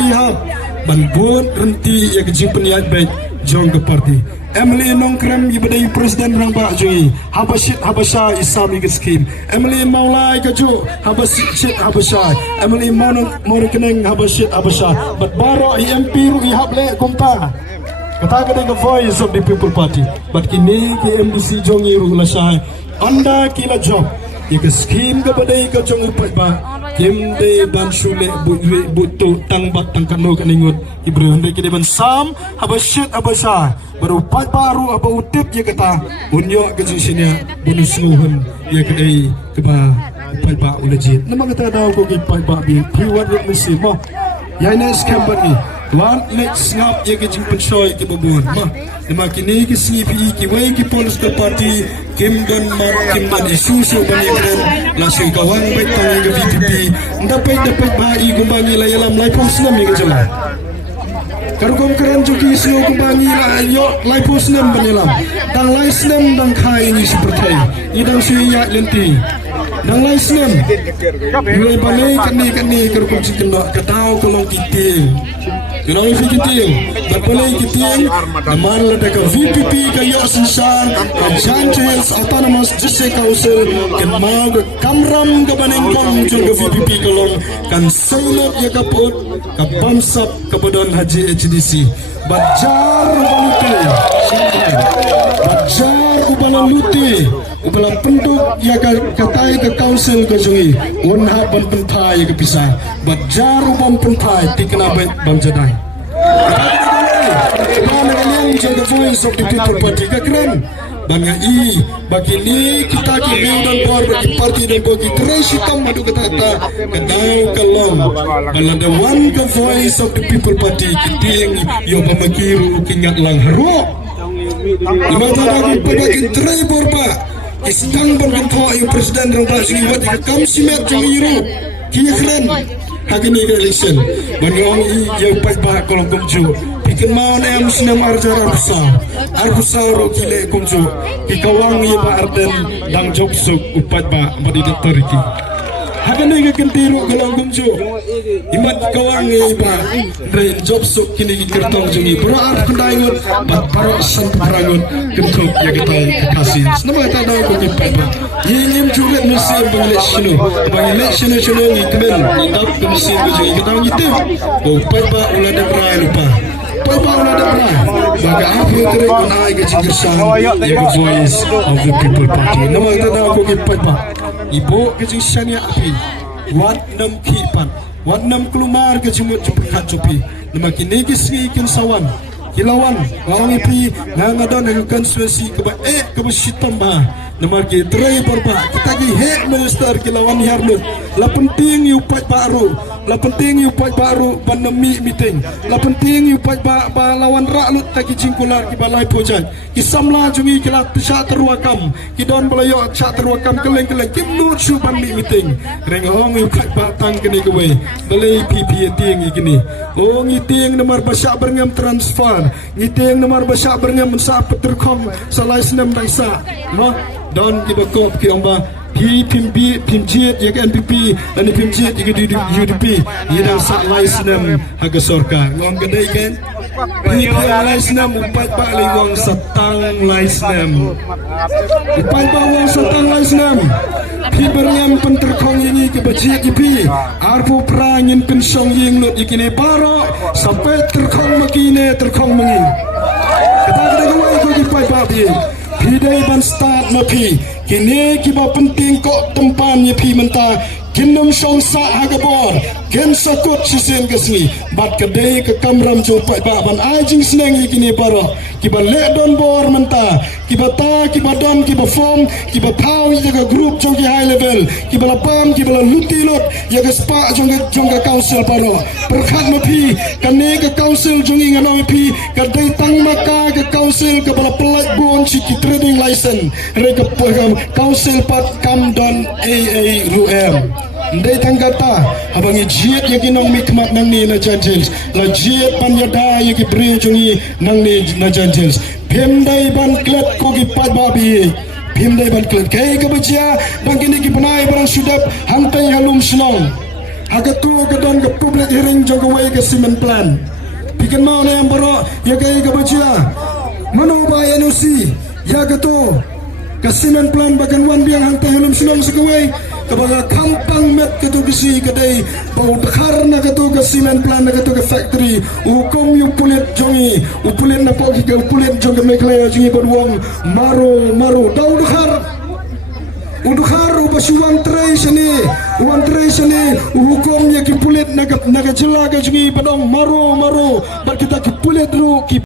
kihap ban buat renti ya kejing peniat baik jong ke parti Emily nongkrem ibadai presiden rang pak jungi habasha islamic scheme Emily maulai kaju habasha Emily mau keneng habasha but baro IMP ru ihable kumpa kata the voice of the people party but kini KMDC jongi ru lasai anda kila job ya scheme ke badai ka jong upat ba kim de ban sule butu tang bat tang kanu kaningut ibru de kide ban sam habasha baru baru apa utip ya kata unyo ke sini bonus nuhun ya kedai keba upai ba ulajit nama kata daw ko upai ba bi priwat misi mo ya nes company wan next ngap ya ke jing pensoy ke babon ma nama kini ke CPI ki wai ki polis ke parti kim dan mar kim dan isu banyak langsung kawang baik tang ke VPP dapat ba i gumbangi la yalam lai pos nam ya jala karukom keren juki sio kumbangi la yo lai pos nam banyalam dan lai snem dan kai ini seperti idang suya lenti dan lai snem mulai balai kani karukom cikena katau kolong kiting Kenapa fikiting? Berpulai kiting, namar ledaka VPP kayo sensar, Janjels Autonomous District Council, kemau ke kamram ke banengkong jun ke VPP kolong, kan sailor ya kaput, ke bamsap ke badan Haji HDC. Bajar ubaluti, ubala penduk ya katai ke council ke jungi, wanha ban pentai ke pisah, bajar ubam pentai tikena bam jadai. The voice of the people party kekeren banyak bagi ni kita kini dan buat bagi parti dan bagi terus hitam madu kata kenal kalong kalau the one the voice of the people party kiting yo pemakiru kingat lang haru lima tahun bagi terai borba istang bergempa yang presiden yang bahasa ini kam simet jungiru kekeren Hagini election bagi orang yang baik kolom kumju bikin mau nem senam arjar arbusa rokile kumju kikawang ye ba arden dang job suk upat ba badi detoriki hagini kentiru kolom kumju imat kawang ye ba rain job suk kini kertong jungi bro ar kendaingot bat baro san perangot kentuk ya ketai kasih nama kata daw ko kipat ba yim juret musim bang election chunu ngikmen dak musim buju kita gitu upat ba ulah de bra lupa upat ulah de bra baga afu tere konai ke jingirsan ya voice of the people party nama kata daw ko kipat ba ibu ke jingirsan ya api wat nam kipan wat nam kelumar ke jimut jepat jupi nama kini kisri kin sawan kilawan orang ipi ngangadon dengan konstitusi keba keba sitam ba nama ke tray berba kita gi head minister kilawan harlut la penting yu pat baru la penting yu pat baru pandemi meeting la penting yu pat ba lawan raklut taki jingkular ki balai pojan ki samla jungi kila tisha terwakam ki don balayo cha terwakam keleng kim su pandemi meeting reng hong yu pat ba tang kini kewe balai PP ting ikini oh ngiting nomor basya berngam transfer ngiting nomor basya berngam mensa peterkom salai senam daisa no don kibakop ki omba pimjit ya NPP dan pimjit ya UDP ya dan sak laisnem haga sorka ngom gedai kan laisnem upat ba lewang satang laisnem upat ba wang satang laisnem pibernyam penterkong ini ke bajik ipi arpo prangin pensong ying lut ikini baro sampai terkong makine terkong mengin kata gawai ko dipai babi pidai ban start mapi kini kiba penting kok tempan pi mentah kinum song sa hagabor ken sakut sisen kesni bat kedai ke kamram jopai ba ban ajing senang ikini baro kiba le don bor mentah kiba ta kiba don kiba form kiba thau jaga group jongki high level kiba lapam kiba luti lot jaga spa jongga council baro perkhat mapi kane ke council jongi ngana pi kedai tang maka ke council ke bala pelat bon ciki trading license rega council pat kam don AAUM ndai tanggata abangi jiet yaki nang mikmat nang ni na janjels la jiet panyada yaki brejungi nang ni na janjels pemdai ban klet ko gi padbabi pemdai ban klet kai ka bacia bang kini ki panai barang sudap hantai halum senong agatu gadon ke public hearing jogawai ke cement plan bikin mau yang baru ya gaya ke baca mano ba NOC ya gato ke cement plan bagan wan biang hang tahulum silong segawai kebaga kampang met ketu kesi kedai bau dekar na ketu ke cement plan na ketu ke factory hukum yu pulit jongi upulit na pogi ke upulit jong ke meklaya jongi berwang maru dau dekar udukar ubasuang tray sini hukum ya ki pulit naga jela ke jongi padong maru bar kita ki pulit ru ki